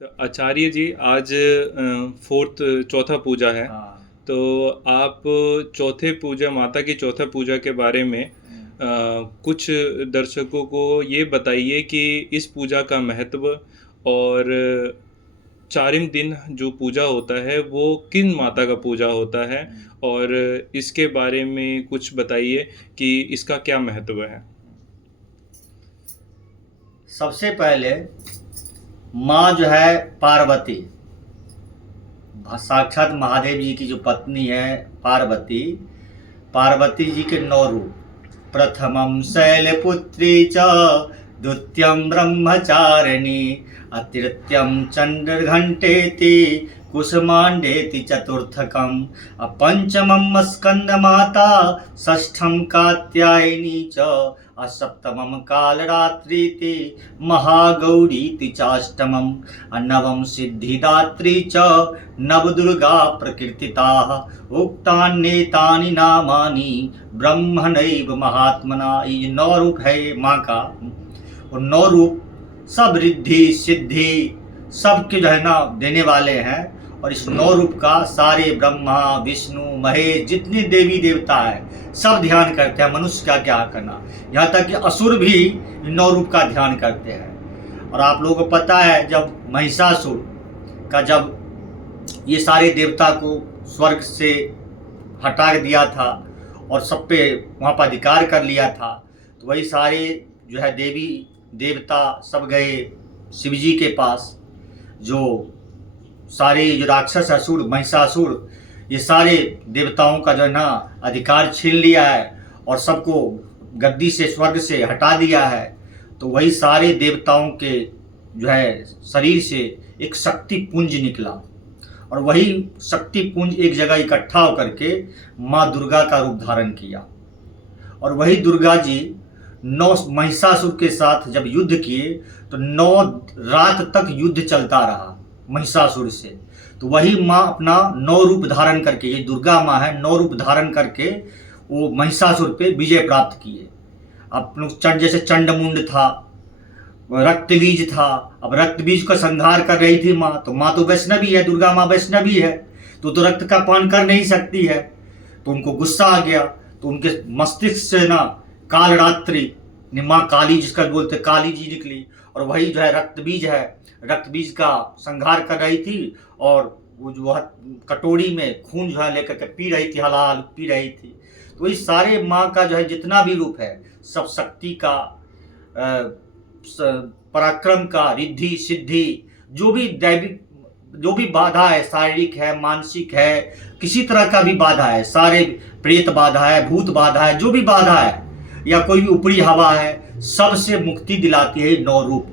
तो आचार्य जी आज फोर्थ चौथा पूजा है। हाँ। तो आप चौथे पूजा माता की चौथा पूजा के बारे में कुछ दर्शकों को ये बताइए कि इस पूजा का महत्व और चारिम दिन जो पूजा होता है वो किन माता का पूजा होता है, और इसके बारे में कुछ बताइए कि इसका क्या महत्व है। सबसे पहले माँ जो है पार्वती, साक्षात महादेव जी की जो पत्नी है पार्वती, पार्वती जी के 9 रूप। प्रथमं शैलपुत्री च, द्वितीयं ब्रह्मचारिणी, तृतीयं चंद्रघंटेति, कुसुमांडेति चतुर्थकम्, पंचमं स्कंदमाता, षष्ठं कात्यायनी च, सप्तमं कालरात्रीति, महागौरीति चाष्टमं, नवम सिद्धिदात्री च, नवदुर्गा प्रकीर्तिताः। उक्तान्येतानि नामानि ब्रह्मणैव महात्मना। ये 9 रूप है माँ का, और 9 रूप सब रिद्धि सिद्धि सबके जो है ना देने वाले हैं। और इस 9 रूप का सारे ब्रह्मा विष्णु महेश जितने देवी देवता है सब ध्यान करते हैं। मनुष्य का क्या करना, यहाँ तक कि असुर भी 9 रूप का ध्यान करते हैं। और आप लोगों को पता है जब महिषासुर का, जब ये सारे देवता को स्वर्ग से हटा दिया था और सब पे वहाँ पर अधिकार कर लिया था, तो वही सारे जो है देवी देवता सब गए शिव जी के पास। जो सारे जो राक्षस असुर महिषासुर, ये सारे देवताओं का जो है ना अधिकार छीन लिया है और सबको गद्दी से स्वर्ग से हटा दिया है। तो वही सारे देवताओं के जो है शरीर से एक शक्ति पुंज निकला, और वही शक्ति पुंज एक जगह इकट्ठा होकर के माँ दुर्गा का रूप धारण किया। और वही दुर्गा जी 9 महिषासुर के साथ जब युद्ध किए तो 9 रात तक युद्ध चलता रहा महिषासुर से। तो वही माँ अपना 9 रूप धारण करके, ये दुर्गा माँ है, 9 रूप धारण करके वो महिषासुर पे विजय प्राप्त किए। अब जैसे चंडमुंड था, रक्तबीज था, अब रक्तबीज का संहार कर रही थी माँ। तो माँ तो वैष्णवी है, दुर्गा माँ वैष्णवी है, तो रक्त का पान कर नहीं सकती है। तो उनको गुस्सा आ गया, तो उनके मस्तिष्क से ना कालरात्रि ने माँ काली, जिसका बोलते काली जी, निकली। और वही जो है रक्तबीज है, रक्तबीज का संहार कर रही थी, और वो जो कटोरी में खून जो है लेकर के पी रही थी, हलाल पी रही थी। तो इस सारे माँ का जो है जितना भी रूप है सब शक्ति का, पराक्रम का, रिद्धि सिद्धि, जो भी दैविक जो भी बाधा है, शारीरिक है मानसिक है, किसी तरह का भी बाधा है, सारे प्रेत बाधा है, भूत बाधा है, जो भी बाधा है या कोई भी ऊपरी हवा है, सबसे मुक्ति दिलाती है 9 रूप।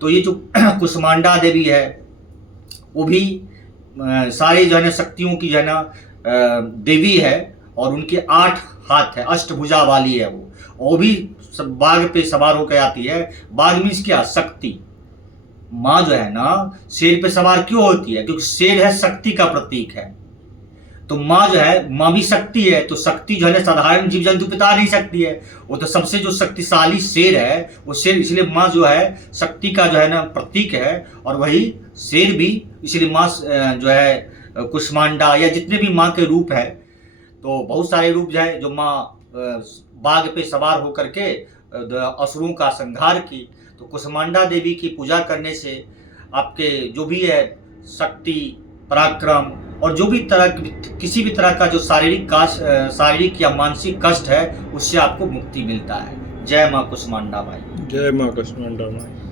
तो ये जो कुष्मांडा देवी है वो भी सारे जो है ना शक्तियों की जो है ना देवी है, और उनके 8 हाथ है, अष्टभुजा वाली है वो भी बाघ पे सवार होकर आती है। बाघ मीन्स क्या, शक्ति। माँ जो है ना शेर पे सवार क्यों होती है, क्योंकि शेर है शक्ति का प्रतीक है। तो माँ जो है, माँ भी शक्ति है, तो शक्ति जो है ना साधारण जीव जंतु पिता नहीं सकती है, वो तो सबसे जो शक्तिशाली शेर है वो शेर, इसलिए माँ जो है शक्ति का जो है ना प्रतीक है। और वही शेर भी, इसलिए माँ जो है कुष्मांडा या जितने भी माँ के रूप है, तो बहुत सारे रूप जो है, जो माँ बाघ पे सवार होकर के असुरों का संहार की। तो कुष्मांडा देवी की पूजा करने से आपके जो भी है शक्ति पराक्रम और जो भी किसी भी तरह का जो शारीरिक या मानसिक कष्ट है उससे आपको मुक्ति मिलता है। जय माँ कुष्मांडा माई। जय माँ कुष्मांडा माई।